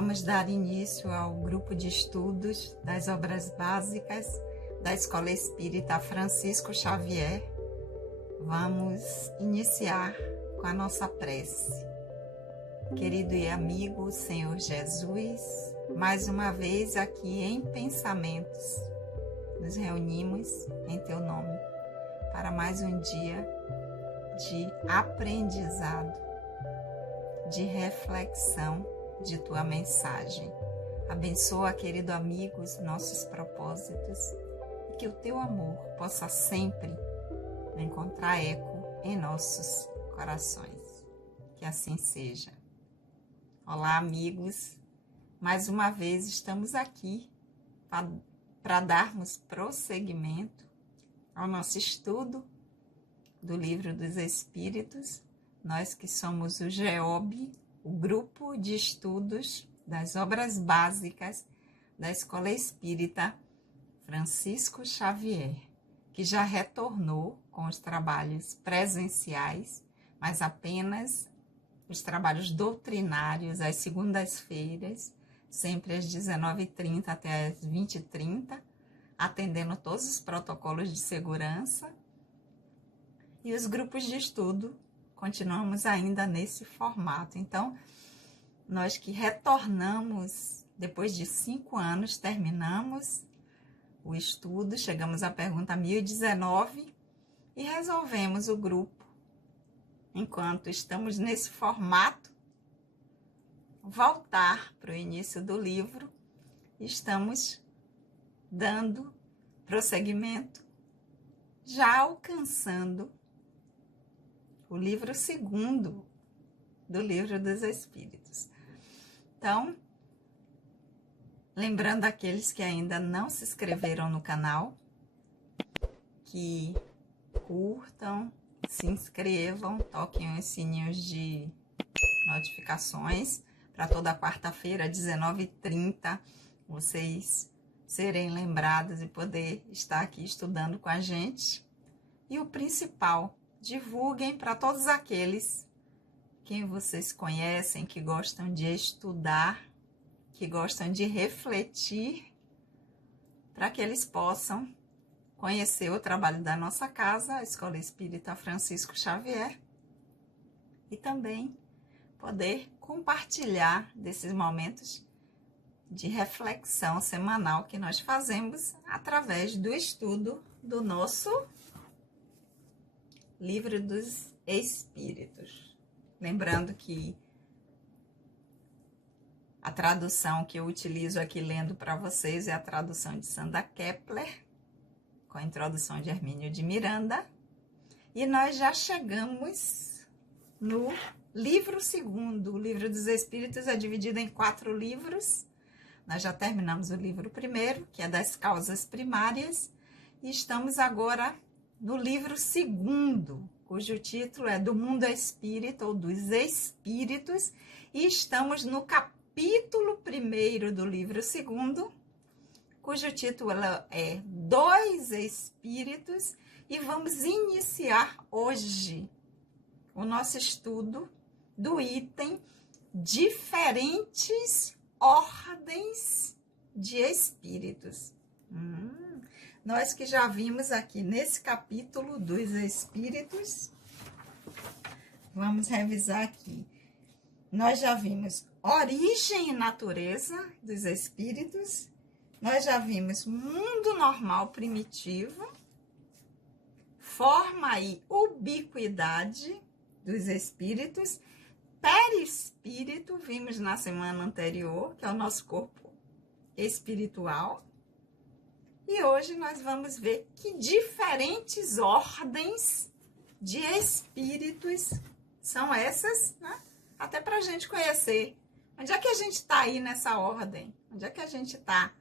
Vamos dar início ao grupo de estudos das obras básicas da Escola Espírita Francisco Xavier. Vamos iniciar com a nossa prece. Querido e amigo Senhor Jesus, mais uma vez aqui em pensamentos, nos reunimos em Teu nome para mais um dia de aprendizado, de reflexão de Tua mensagem. Abençoa, querido amigo, os nossos propósitos e que o Teu amor possa sempre encontrar eco em nossos corações. Que assim seja. Olá, amigos. Mais uma vez estamos aqui para darmos prosseguimento ao nosso estudo do Livro dos Espíritos. Nós que somos o GEOB, o Grupo de Estudos das Obras Básicas da Escola Espírita Francisco Xavier, que já retornou com os trabalhos presenciais, mas apenas os trabalhos doutrinários às segundas-feiras, sempre às 19h30 até às 20h30, atendendo todos os protocolos de segurança. E os grupos de estudo continuamos ainda nesse formato. Então, nós que retornamos, depois de 5 anos, terminamos o estudo, chegamos à pergunta 1019 e resolvemos o grupo, enquanto estamos nesse formato, voltar para o início do livro. Estamos dando prosseguimento, já alcançando o livro segundo do Livro dos Espíritos. Então, lembrando aqueles que ainda não se inscreveram no canal, que curtam, se inscrevam, toquem os sininhos de notificações para toda quarta-feira, às 19h30, vocês serem lembrados e poder estar aqui estudando com a gente. E o principal, divulguem para todos aqueles que vocês conhecem, que gostam de estudar, que gostam de refletir, para que eles possam conhecer o trabalho da nossa casa, a Escola Espírita Francisco Xavier, e também poder compartilhar desses momentos de reflexão semanal que nós fazemos através do estudo do nosso Livro dos Espíritos. Lembrando que a tradução que eu utilizo aqui lendo para vocês é a tradução de Sandra Kepler, com a introdução de Hermínio de Miranda. E nós já chegamos no livro segundo. O Livro dos Espíritos é dividido em 4 livros. Nós já terminamos o livro primeiro, que é das causas primárias, e estamos agora no livro segundo, cujo título é Do Mundo Espírita ou dos Espíritos, e estamos no capítulo 1º do livro segundo, cujo título é Dois Espíritos, e vamos iniciar hoje o nosso estudo do item Diferentes Ordens de Espíritos. Nós que já vimos aqui nesse capítulo dos Espíritos, vamos revisar aqui. Nós já vimos origem e natureza dos Espíritos, nós já vimos mundo normal primitivo, forma e ubiquidade dos Espíritos, perispírito, vimos na semana anterior, que é o nosso corpo espiritual. E hoje nós vamos ver que diferentes ordens de espíritos são essas, né? Até para a gente conhecer onde é que a gente está aí nessa ordem, onde é que a gente está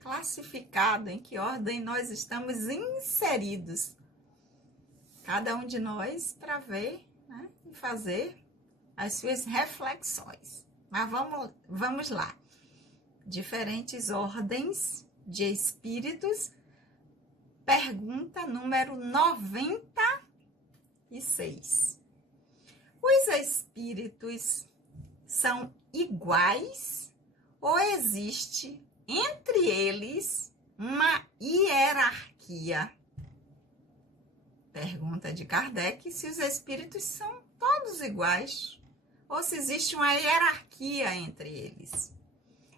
classificado, em que ordem nós estamos inseridos. Cada um de nós para ver, né, e fazer as suas reflexões. Mas vamos lá. Diferentes ordens de espíritos, pergunta número 96. Os espíritos são iguais ou existe entre eles uma hierarquia? Pergunta de Kardec se os espíritos são todos iguais ou se existe uma hierarquia entre eles.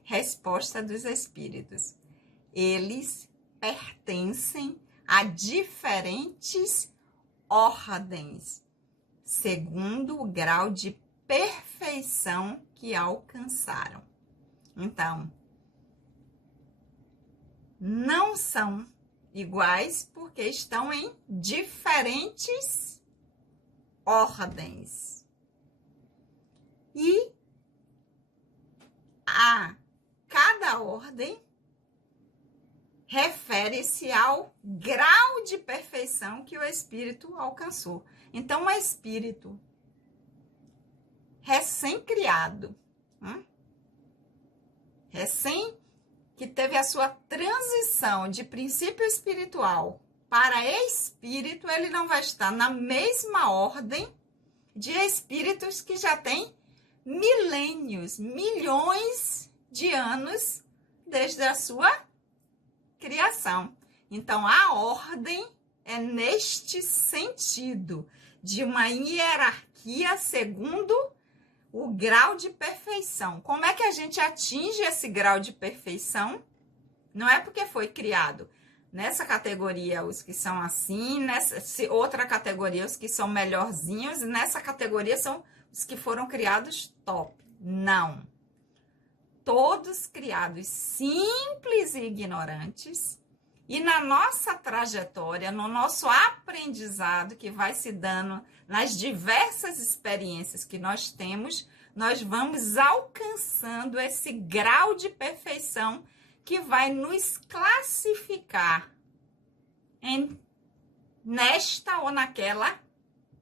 Resposta dos espíritos: eles pertencem a diferentes ordens, segundo o grau de perfeição que alcançaram. Então, não são iguais porque estão em diferentes ordens. E a cada ordem refere-se ao grau de perfeição que o espírito alcançou. Então, o espírito recém-criado, que teve a sua transição de princípio espiritual para espírito, ele não vai estar na mesma ordem de espíritos que já têm milênios, milhões de anos desde a sua criação. Então, a ordem é neste sentido, de uma hierarquia segundo o grau de perfeição. Como é que a gente atinge esse grau de perfeição? Não é porque foi criado nessa categoria os que são assim, nessa outra categoria os que são melhorzinhos, e nessa categoria são os que foram criados top. Não. Todos criados simples e ignorantes, e na nossa trajetória, no nosso aprendizado que vai se dando nas diversas experiências que nós temos, nós vamos alcançando esse grau de perfeição que vai nos classificar nesta ou naquela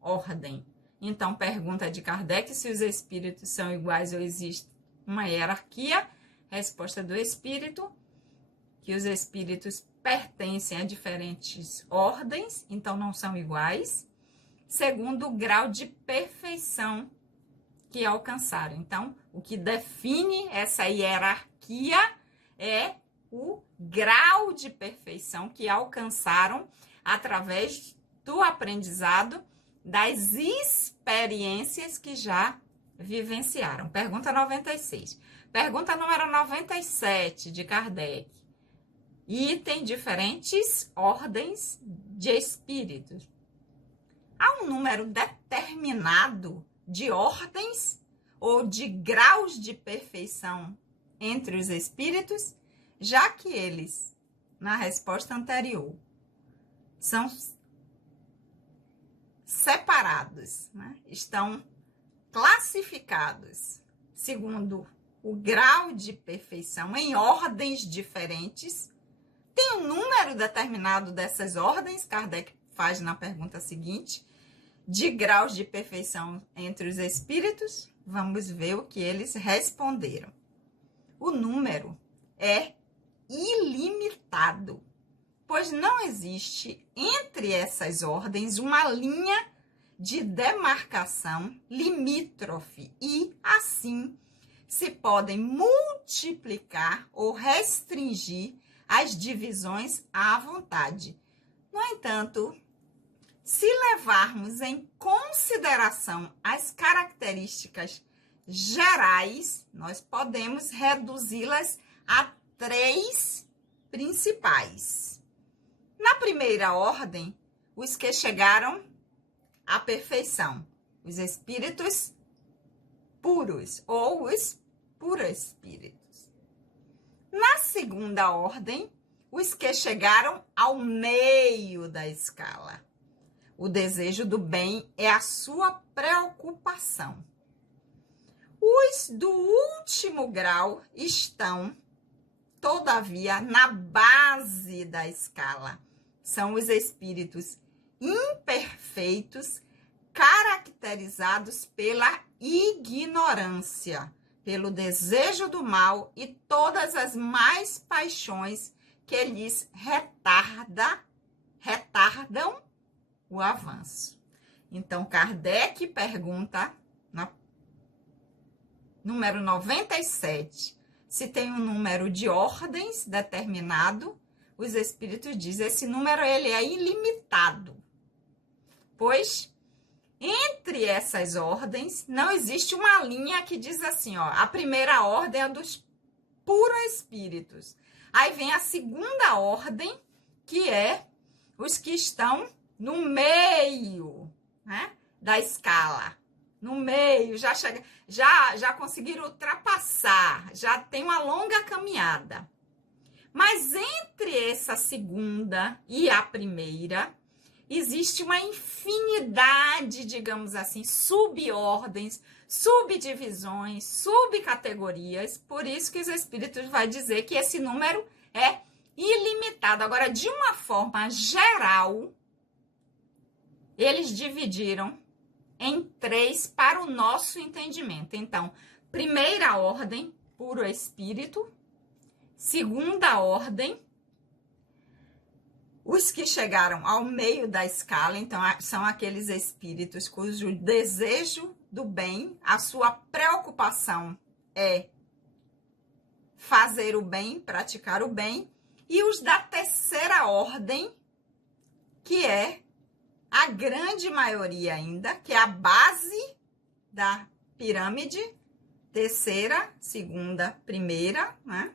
ordem. Então, pergunta de Kardec se os espíritos são iguais ou existe uma hierarquia. Resposta do espírito, que os espíritos pertencem a diferentes ordens, então não são iguais, segundo o grau de perfeição que alcançaram. Então, o que define essa hierarquia é o grau de perfeição que alcançaram através do aprendizado, das experiências que já vivenciaram. Pergunta 96. Pergunta número 97 de Kardec. Item: diferentes ordens de espíritos. Há um número determinado de ordens ou de graus de perfeição entre os espíritos, já que eles, na resposta anterior, são separados, né? Estão classificados segundo o grau de perfeição em ordens diferentes. Tem um número determinado dessas ordens, Kardec faz na pergunta seguinte, de graus de perfeição entre os espíritos. Vamos ver o que eles responderam. O número é ilimitado, pois não existe entre essas ordens uma linha de demarcação limítrofe e, assim, se podem multiplicar ou restringir as divisões à vontade. No entanto, se levarmos em consideração as características gerais, nós podemos reduzi-las a 3 principais. Na primeira ordem, os que chegaram à perfeição, os espíritos puros ou os puroespíritos. Na segunda ordem, os que chegaram ao meio da escala. O desejo do bem é a sua preocupação. Os do último grau estão, todavia, na base da escala. São os espíritos imperfeitos, caracterizados pela ignorância, pelo desejo do mal e todas as más paixões que lhes retardam o avanço. Então, Kardec pergunta, número 97, se tem um número de ordens determinado, os espíritos dizem, esse número ele é ilimitado, pois entre essas ordens não existe uma linha que diz assim, ó, a primeira ordem é dos puros espíritos. Aí vem a segunda ordem, que é os que estão no meio, né, da escala. No meio, já conseguiram ultrapassar, já tem uma longa caminhada. Mas entre essa segunda e a primeira, existe uma infinidade, digamos assim, subordens, subdivisões, subcategorias. Por isso que os espíritos vão dizer que esse número é ilimitado. Agora, de uma forma geral, eles dividiram em 3 para o nosso entendimento. Então, primeira ordem, puro espírito. Segunda ordem, os que chegaram ao meio da escala, então são aqueles espíritos cujo desejo do bem, a sua preocupação é fazer o bem, praticar o bem, e os da terceira ordem, que é a grande maioria ainda, que é a base da pirâmide, terceira, segunda, primeira, né?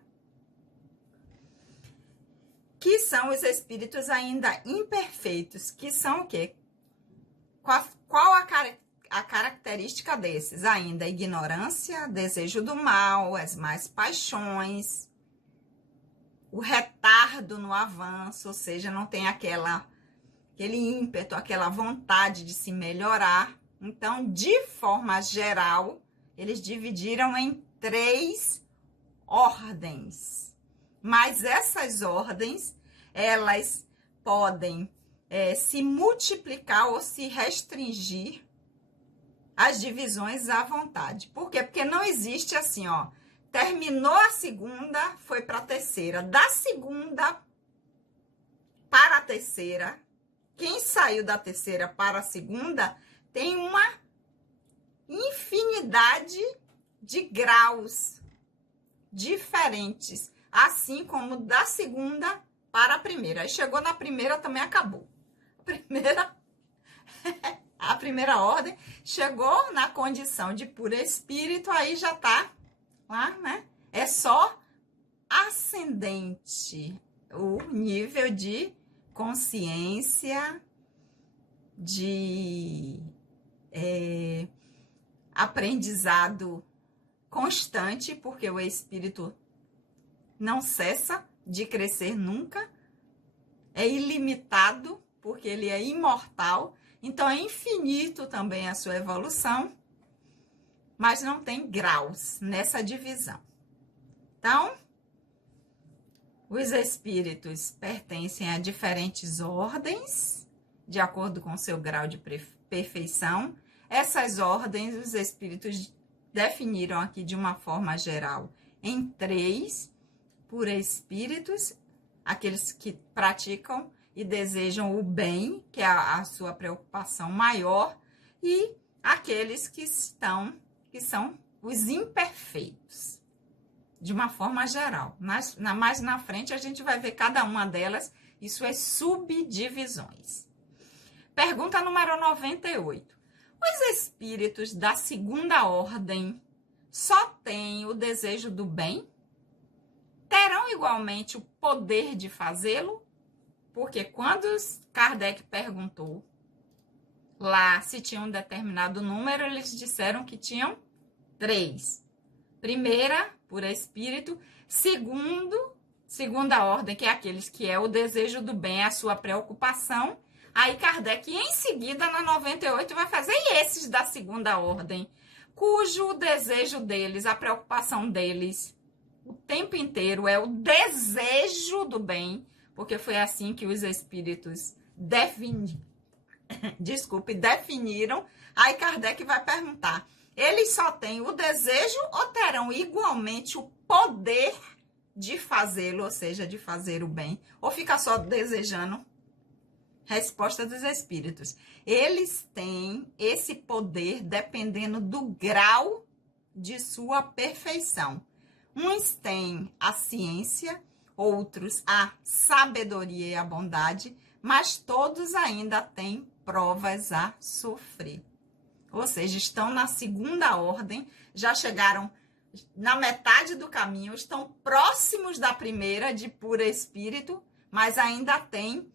Que são os espíritos ainda imperfeitos, que são o quê? Qual a característica desses? Ainda ignorância, desejo do mal, as más paixões, o retardo no avanço, ou seja, não tem aquele ímpeto, aquela vontade de se melhorar. Então, de forma geral, eles dividiram em 3 ordens. Mas essas ordens, elas podem se multiplicar ou se restringir as divisões à vontade. Por quê? Porque não existe assim, ó, terminou a segunda, foi para a terceira. Da segunda para a terceira, quem saiu da terceira para a segunda tem uma infinidade de graus diferentes. Assim como da segunda para a primeira. Aí chegou na primeira, também acabou. A primeira ordem chegou na condição de puro espírito, aí já tá lá, né? É só ascendente o nível de consciência, de aprendizado constante, porque o espírito não cessa de crescer nunca, é ilimitado, porque ele é imortal, então é infinito também a sua evolução, mas não tem graus nessa divisão. Então, os espíritos pertencem a diferentes ordens, de acordo com seu grau de perfeição. Essas ordens, os espíritos definiram aqui de uma forma geral em 3, por espíritos, aqueles que praticam e desejam o bem, que é a sua preocupação maior, e aqueles que são os imperfeitos, de uma forma geral. Mais na frente a gente vai ver cada uma delas e suas subdivisões. Pergunta número 98. Os espíritos da segunda ordem só têm o desejo do bem? Terão igualmente o poder de fazê-lo? Porque quando Kardec perguntou lá se tinha um determinado número, eles disseram que tinham 3. Primeira, por espírito. Segunda ordem, que é aqueles que é o desejo do bem, a sua preocupação. Aí Kardec, em seguida, na 98, vai fazer esses da segunda ordem, cujo desejo deles, a preocupação deles, o tempo inteiro é o desejo do bem, porque foi assim que os espíritos definiram. Aí Kardec vai perguntar, eles só têm o desejo ou terão igualmente o poder de fazê-lo, ou seja, de fazer o bem, ou fica só desejando? Resposta dos espíritos. Eles têm esse poder dependendo do grau de sua perfeição. Uns têm a ciência, outros a sabedoria e a bondade, mas todos ainda têm provas a sofrer. Ou seja, estão na segunda ordem, já chegaram na metade do caminho, estão próximos da primeira, de puro espírito, mas ainda têm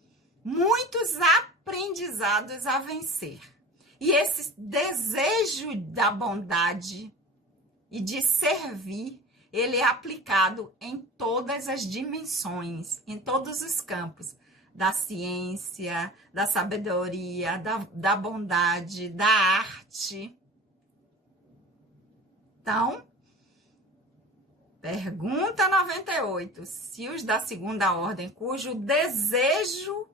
muitos aprendizados a vencer. E esse desejo da bondade e de servir, ele é aplicado em todas as dimensões, em todos os campos, da ciência, da sabedoria, da bondade, da arte. Então, pergunta 98. Se os da segunda ordem, cujo desejo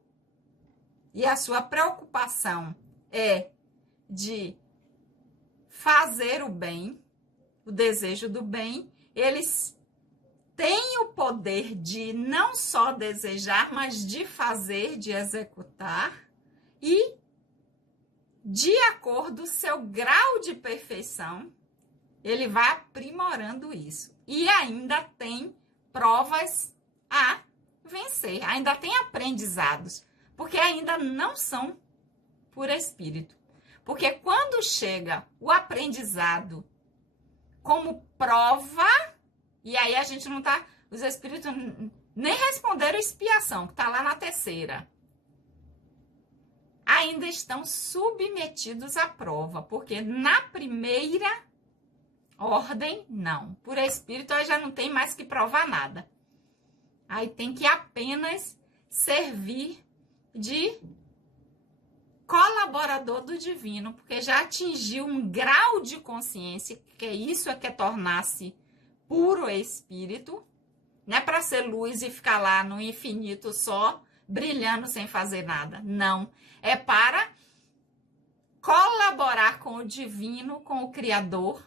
e a sua preocupação é de fazer o bem, o desejo do bem, eles têm o poder de não só desejar, mas de fazer, de executar, e de acordo com o seu grau de perfeição, ele vai aprimorando isso. E ainda tem provas a vencer, ainda tem aprendizados, porque ainda não são por espírito. Porque quando chega o aprendizado como prova, e aí a gente não tá, os espíritos nem responderam expiação, que tá lá na terceira. Ainda estão submetidos à prova, porque na primeira ordem, não. Por espírito, aí já não tem mais que provar nada. Aí tem que apenas servir de colaborador do divino, porque já atingiu um grau de consciência, que isso é que é tornar-se puro espírito, não é para ser luz e ficar lá no infinito só, brilhando sem fazer nada. Não. É para colaborar com o divino, com o Criador,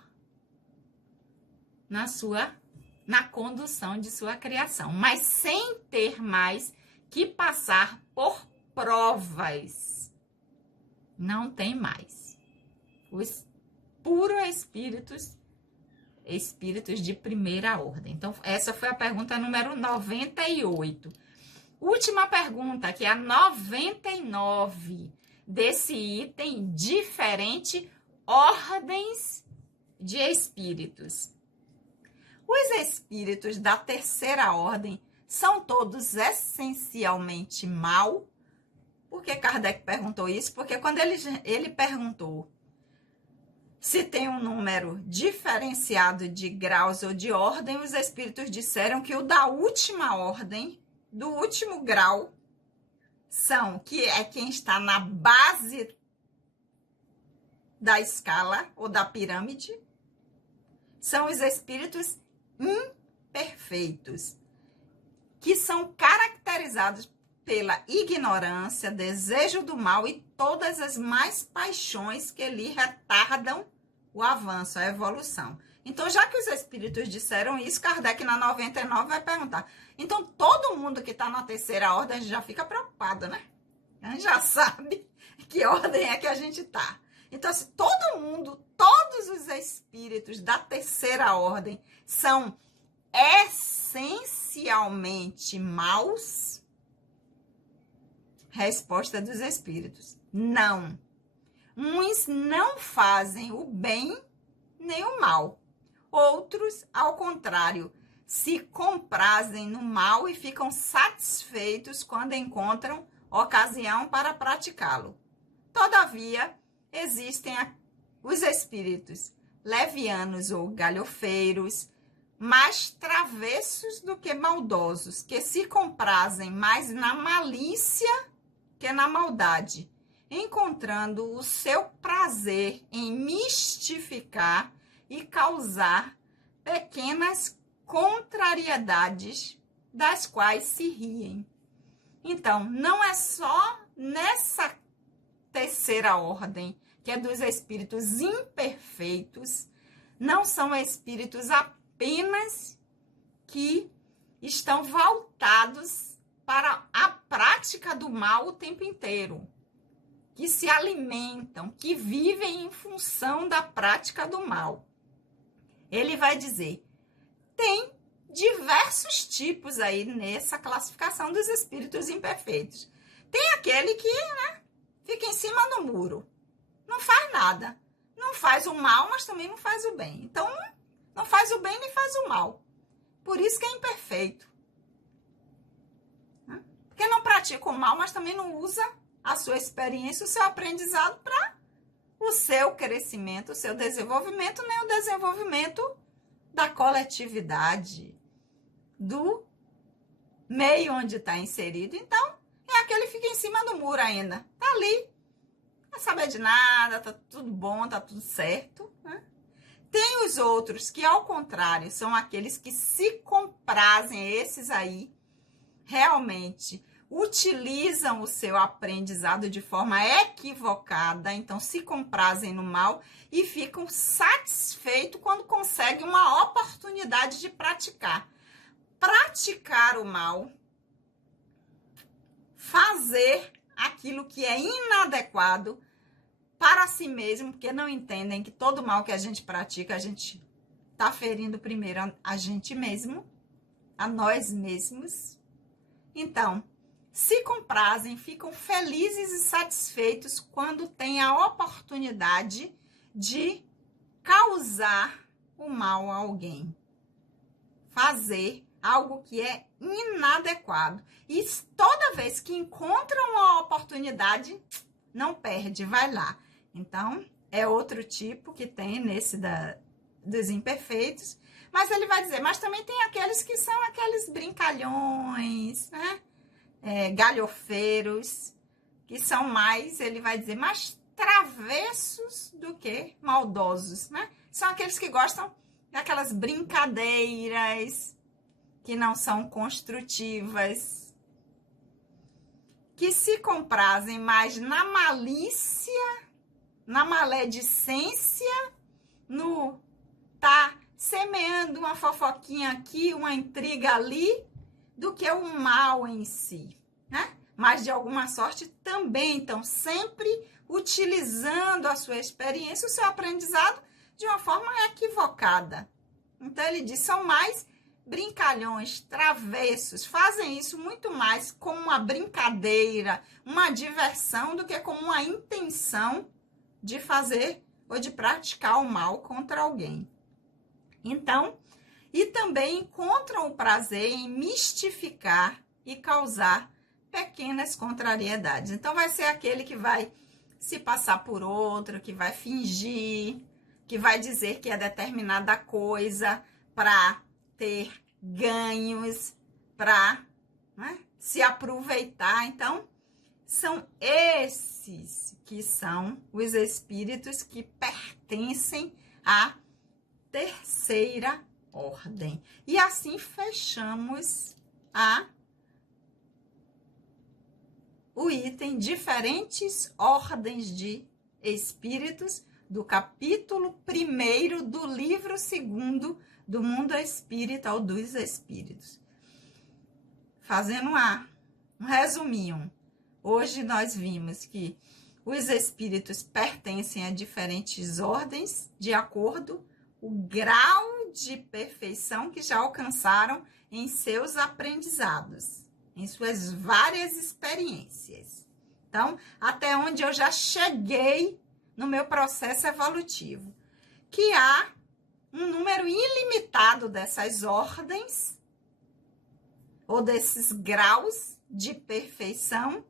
na condução de sua criação, mas sem ter mais que passar por provas. Não tem mais. Os puros espíritos de primeira ordem. Então, essa foi a pergunta número 98. Última pergunta, que é a 99 desse item, diferente ordens de espíritos. Os espíritos da terceira ordem são todos essencialmente maus. Por que Kardec perguntou isso? Porque quando ele perguntou se tem um número diferenciado de graus ou de ordem, os espíritos disseram que o da última ordem, do último grau, que é quem está na base da escala ou da pirâmide, são os espíritos imperfeitos, que são caracterizados pela ignorância, desejo do mal e todas as mais paixões que lhe retardam o avanço, a evolução. Então, já que os espíritos disseram isso, Kardec na 99 vai perguntar. Então, todo mundo que está na terceira ordem, a gente já fica preocupado, né? A gente já sabe que ordem é que a gente está. Então, se todo mundo, todos os espíritos da terceira ordem são essencialmente maus, resposta dos espíritos: não. Uns não fazem o bem nem o mal. Outros, ao contrário, se comprazem no mal e ficam satisfeitos quando encontram ocasião para praticá-lo. Todavia, existem os espíritos levianos ou galhofeiros, mais travessos do que maldosos, que se comprazem mais na malícia que na maldade, encontrando o seu prazer em mistificar e causar pequenas contrariedades das quais se riem. Então, não é só nessa terceira ordem, que é dos espíritos imperfeitos, não são espíritos apenas que estão voltados para a prática do mal o tempo inteiro, que se alimentam, que vivem em função da prática do mal. Ele vai dizer: tem diversos tipos aí nessa classificação dos espíritos imperfeitos. Tem aquele que, fica em cima do muro, não faz nada, não faz o mal, mas também não faz o bem. Então, não faz o bem nem faz o mal. Por isso que é imperfeito. Porque não pratica o mal, mas também não usa a sua experiência, o seu aprendizado para o seu crescimento, o seu desenvolvimento, nem o desenvolvimento da coletividade, do meio onde está inserido. Então, é aquele que fica em cima do muro ainda. Tá ali, não sabe de nada, tá tudo bom, tá tudo certo. Tem os outros que, ao contrário, são aqueles que se comprazem, esses aí, realmente utilizam o seu aprendizado de forma equivocada, então se comprazem no mal e ficam satisfeitos quando conseguem uma oportunidade de praticar. Praticar o mal, fazer aquilo que é inadequado para si mesmo, porque não entendem que todo mal que a gente pratica, a gente está ferindo primeiro a gente mesmo, a nós mesmos. Então, se comprazem, ficam felizes e satisfeitos quando têm a oportunidade de causar o mal a alguém. Fazer algo que é inadequado. E toda vez que encontram uma oportunidade, não perde, vai lá. Então, é outro tipo que tem nesse dos imperfeitos. Mas ele vai dizer, mas também tem aqueles que são aqueles brincalhões, galhofeiros, que são mais, ele vai dizer, mais travessos do que maldosos, São aqueles que gostam daquelas brincadeiras que não são construtivas, que se comprazem mais na malícia, na maledicência, no tá semeando uma fofoquinha aqui, uma intriga ali, do que o mal em si, Mas, de alguma sorte, também estão sempre utilizando a sua experiência, o seu aprendizado, de uma forma equivocada. Então, ele diz, são mais brincalhões, travessos, fazem isso muito mais como uma brincadeira, uma diversão, do que como uma intenção de fazer ou de praticar o mal contra alguém. Então, e também encontram o prazer em mistificar e causar pequenas contrariedades. Então, vai ser aquele que vai se passar por outro, que vai fingir, que vai dizer que é determinada coisa para ter ganhos, para se aproveitar. Então, são esses que são os espíritos que pertencem à terceira ordem. E assim fechamos o item diferentes ordens de espíritos do capítulo 1º do livro 2º do Mundo Espírita ou dos Espíritos. Fazendo um resuminho, hoje nós vimos que os espíritos pertencem a diferentes ordens de acordo com o grau de perfeição que já alcançaram em seus aprendizados, em suas várias experiências. Então, até onde eu já cheguei no meu processo evolutivo, que há um número ilimitado dessas ordens ou desses graus de perfeição,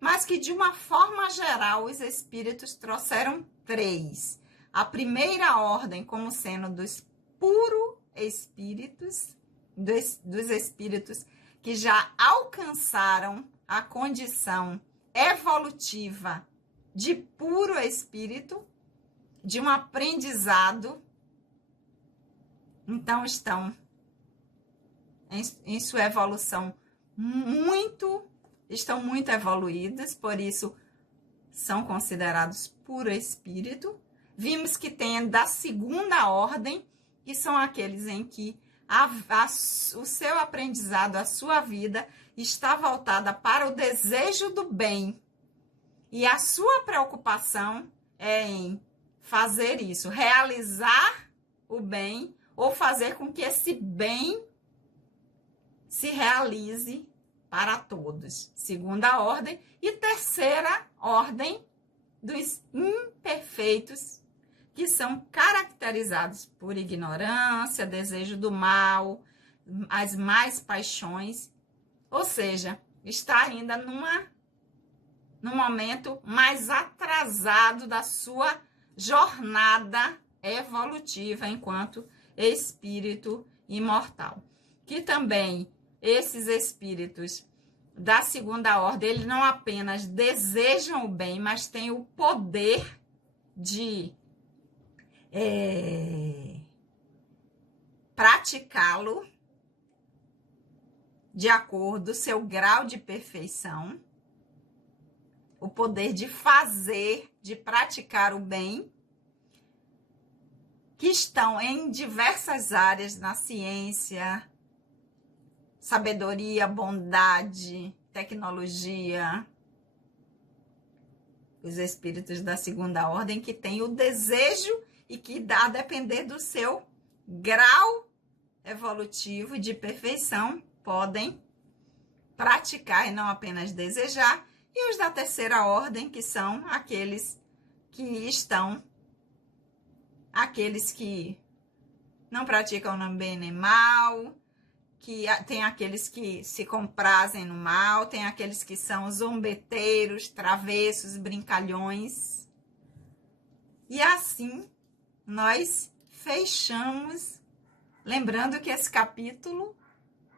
mas que de uma forma geral os espíritos trouxeram 3. A primeira ordem como sendo dos puros espíritos, dos espíritos que já alcançaram a condição evolutiva de puro espírito, de um aprendizado. Então, estão em sua evolução estão muito evoluídas, por isso são considerados puro espírito. Vimos que tem da segunda ordem, que são aqueles em que o seu aprendizado, a sua vida, está voltada para o desejo do bem. E a sua preocupação é em fazer isso, realizar o bem, ou fazer com que esse bem se realize para todos. Segunda ordem. E terceira ordem dos imperfeitos, que são caracterizados por ignorância, desejo do mal, as mais paixões, ou seja, está ainda num momento mais atrasado da sua jornada evolutiva enquanto espírito imortal. Que também esses espíritos da segunda ordem, eles não apenas desejam o bem, mas têm o poder de praticá-lo de acordo com o seu grau de perfeição, o poder de fazer, de praticar o bem, que estão em diversas áreas, na ciência, sabedoria, bondade, tecnologia. Os espíritos da segunda ordem que têm o desejo e que dá a depender do seu grau evolutivo de perfeição, podem praticar e não apenas desejar. E os da terceira ordem, que são aqueles que não praticam nem bem nem mal, que tem aqueles que se comprazem no mal, tem aqueles que são zombeteiros, travessos, brincalhões. E assim nós fechamos, lembrando que esse capítulo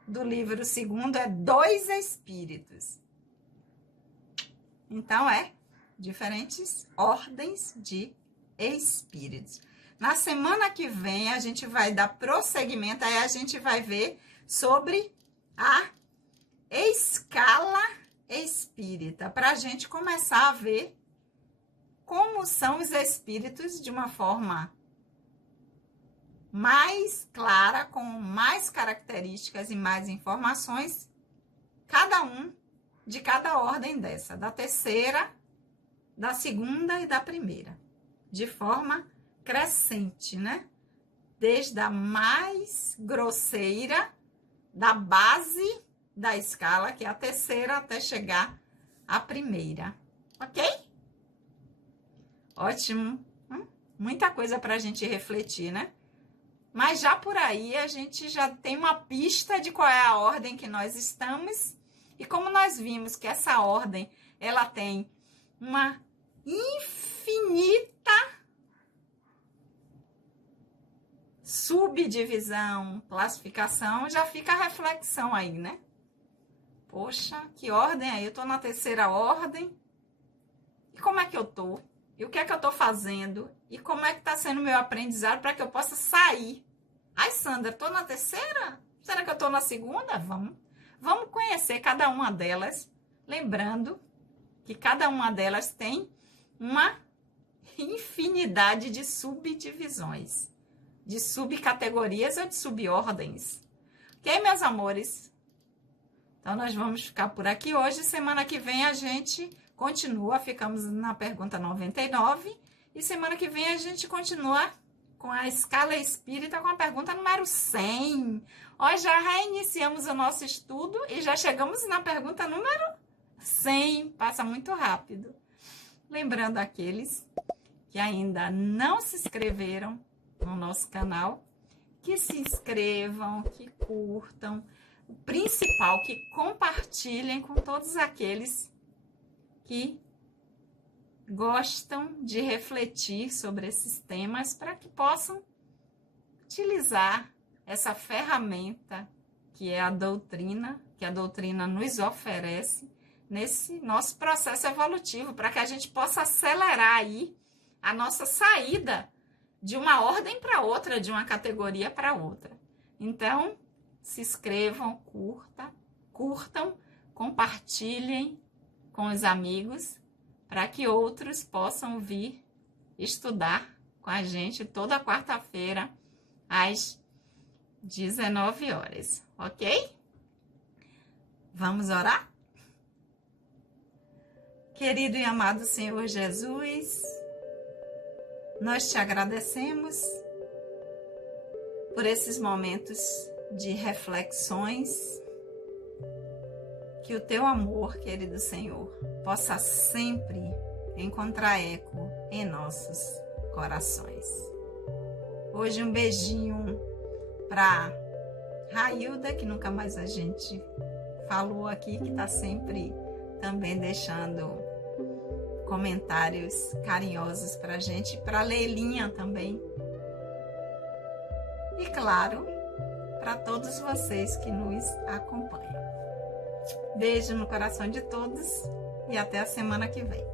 do livro segundo é 2 espíritos. Então, diferentes ordens de espíritos. Na semana que vem, a gente vai dar prosseguimento, aí a gente vai ver sobre a escala espírita, para a gente começar a ver como são os espíritos de uma forma mais clara, com mais características e mais informações, cada um de cada ordem dessa, da terceira, da segunda e da primeira, de forma crescente, né? Desde a mais grosseira, da base da escala, que é a terceira, até chegar à primeira, ok? Ótimo, muita coisa para a gente refletir, né? Mas já por aí a gente já tem uma pista de qual é a ordem que nós estamos. E como nós vimos que essa ordem, ela tem uma infinita subdivisão, classificação, já fica a reflexão aí, né? Poxa, que ordem aí? Eu tô na terceira ordem. E como é que eu tô? E o que é que eu tô fazendo? E como é que tá sendo o meu aprendizado para que eu possa sair? Ai, Sandra, tô na terceira? Será que eu tô na segunda? Vamos conhecer cada uma delas, lembrando que cada uma delas tem uma infinidade de subdivisões, de subcategorias ou de subordens. Ok, meus amores? Então, nós vamos ficar por aqui hoje. Semana que vem a gente continua, ficamos na pergunta 99. E semana que vem a gente continua com a escala espírita com a pergunta número 100. Ó, já reiniciamos o nosso estudo e já chegamos na pergunta número 100. Passa muito rápido. Lembrando aqueles que ainda não se inscreveram no nosso canal, que se inscrevam, que curtam. O principal, que compartilhem com todos aqueles que gostam de refletir sobre esses temas para que possam utilizar essa ferramenta que é a doutrina, que a doutrina nos oferece nesse nosso processo evolutivo, para que a gente possa acelerar aí a nossa saída de uma ordem para outra, de uma categoria para outra. Então, se inscrevam, curtam, compartilhem com os amigos, para que outros possam vir estudar com a gente toda quarta-feira, às 19 horas, ok? Vamos orar? Querido e amado Senhor Jesus, nós te agradecemos por esses momentos de reflexões, Que o teu amor, querido Senhor, possa sempre encontrar eco em nossos corações. Hoje um beijinho para Railda, que nunca mais a gente falou aqui, que está sempre também deixando comentários carinhosos para a gente, para Leilinha também. E claro, para todos vocês que nos acompanham. Beijo no coração de todos e até a semana que vem.